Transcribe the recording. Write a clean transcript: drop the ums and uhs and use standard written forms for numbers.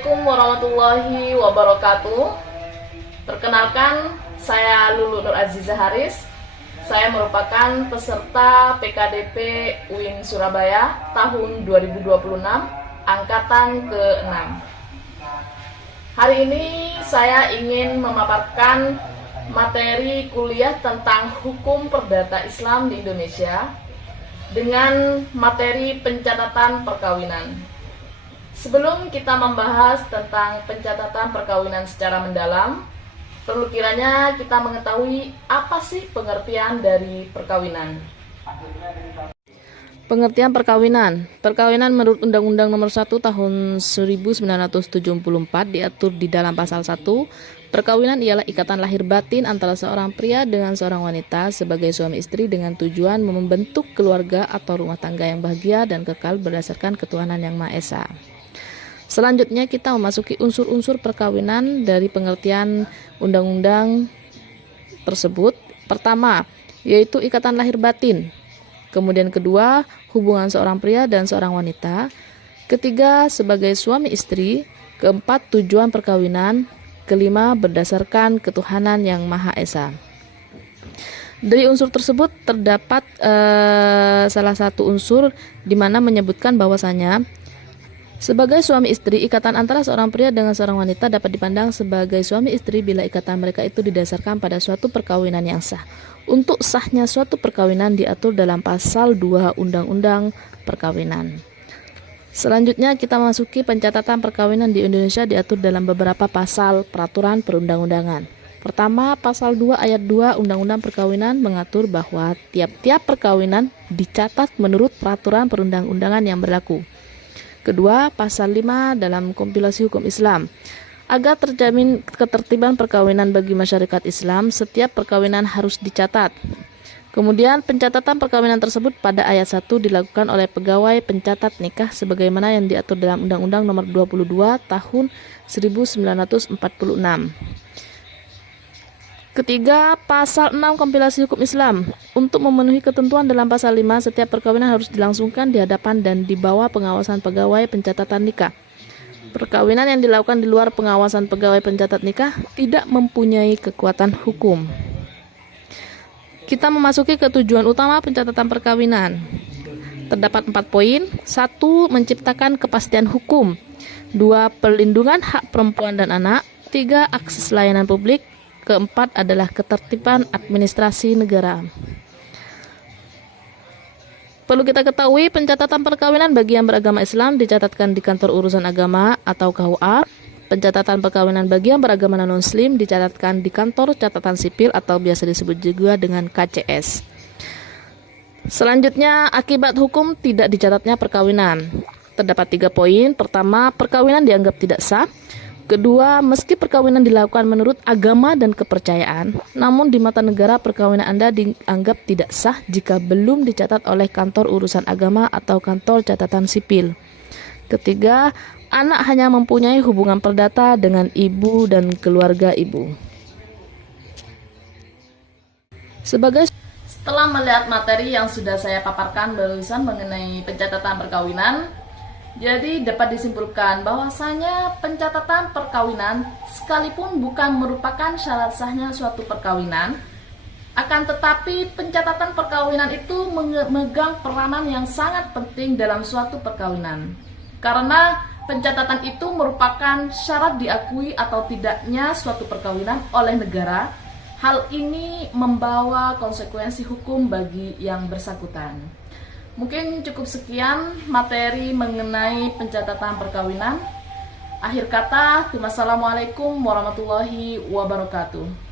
Assalamualaikum warahmatullahi wabarakatuh. Perkenalkan, saya Lulu Nur Aziza Haris. Saya merupakan peserta PKDP UIN Surabaya tahun 2026, angkatan ke-6. Hari ini saya ingin memaparkan materi kuliah tentang hukum perdata Islam di Indonesia dengan materi pencatatan perkawinan. Sebelum kita membahas tentang pencatatan perkawinan secara mendalam, perlu kiranya kita mengetahui apa sih pengertian dari perkawinan. Pengertian perkawinan. Perkawinan menurut Undang-Undang Nomor 1 Tahun 1974 diatur di dalam pasal 1. Perkawinan ialah ikatan lahir batin antara seorang pria dengan seorang wanita sebagai suami istri dengan tujuan membentuk keluarga atau rumah tangga yang bahagia dan kekal berdasarkan ketuhanan yang Maha Esa. Selanjutnya kita memasuki unsur-unsur perkawinan dari pengertian undang-undang tersebut. Pertama, yaitu ikatan lahir batin. Kemudian kedua, hubungan seorang pria dan seorang wanita. Ketiga, sebagai suami istri. Keempat, tujuan perkawinan. Kelima, berdasarkan ketuhanan yang Maha Esa. Dari unsur tersebut terdapat salah satu unsur di mana menyebutkan bahwasanya sebagai suami istri, ikatan antara seorang pria dengan seorang wanita dapat dipandang sebagai suami istri bila ikatan mereka itu didasarkan pada suatu perkawinan yang sah. Untuk sahnya suatu perkawinan diatur dalam pasal 2 Undang-Undang Perkawinan. Selanjutnya kita masuki pencatatan perkawinan di Indonesia diatur dalam beberapa pasal peraturan perundang-undangan. Pertama, pasal 2 ayat 2 Undang-Undang Perkawinan mengatur bahwa tiap-tiap perkawinan dicatat menurut peraturan perundang-undangan yang berlaku. Kedua, pasal 5 dalam kompilasi hukum Islam. Agar terjamin ketertiban perkawinan bagi masyarakat Islam, setiap perkawinan harus dicatat. Kemudian pencatatan perkawinan tersebut pada ayat 1 dilakukan oleh pegawai pencatat nikah sebagaimana yang diatur dalam Undang-Undang Nomor 22 Tahun 1946. Ketiga, pasal 6 kompilasi hukum Islam. Untuk memenuhi ketentuan dalam pasal 5, setiap perkawinan harus dilangsungkan di hadapan dan di bawah pengawasan pegawai pencatatan nikah. Perkawinan yang dilakukan di luar pengawasan pegawai pencatat nikah tidak mempunyai kekuatan hukum. Kita memasuki ke tujuan utama pencatatan perkawinan. Terdapat 4 poin. 1. Menciptakan kepastian hukum. 2. Perlindungan hak perempuan dan anak. 3. Akses layanan publik. Keempat adalah ketertiban administrasi negara. Perlu kita ketahui, pencatatan perkawinan bagi yang beragama Islam dicatatkan di kantor urusan agama atau KUA. Pencatatan perkawinan bagi yang beragama non-muslim dicatatkan di kantor catatan sipil atau biasa disebut juga dengan KCS. Selanjutnya, akibat hukum tidak dicatatnya perkawinan. Terdapat 3 poin. Pertama, perkawinan dianggap tidak sah. Kedua, meski perkawinan dilakukan menurut agama dan kepercayaan, namun di mata negara perkawinan Anda dianggap tidak sah jika belum dicatat oleh kantor urusan agama atau kantor catatan sipil. Ketiga, anak hanya mempunyai hubungan perdata dengan ibu dan keluarga ibu. Setelah melihat materi yang sudah saya paparkan barusan mengenai pencatatan perkawinan, jadi dapat disimpulkan bahwasanya pencatatan perkawinan sekalipun bukan merupakan syarat sahnya suatu perkawinan, akan tetapi pencatatan perkawinan itu memegang peranan yang sangat penting dalam suatu perkawinan. Karena pencatatan itu merupakan syarat diakui atau tidaknya suatu perkawinan oleh negara. Hal ini membawa konsekuensi hukum bagi yang bersangkutan. Mungkin cukup sekian materi mengenai pencatatan perkawinan. Akhir kata, wassalamualaikum warahmatullahi wabarakatuh.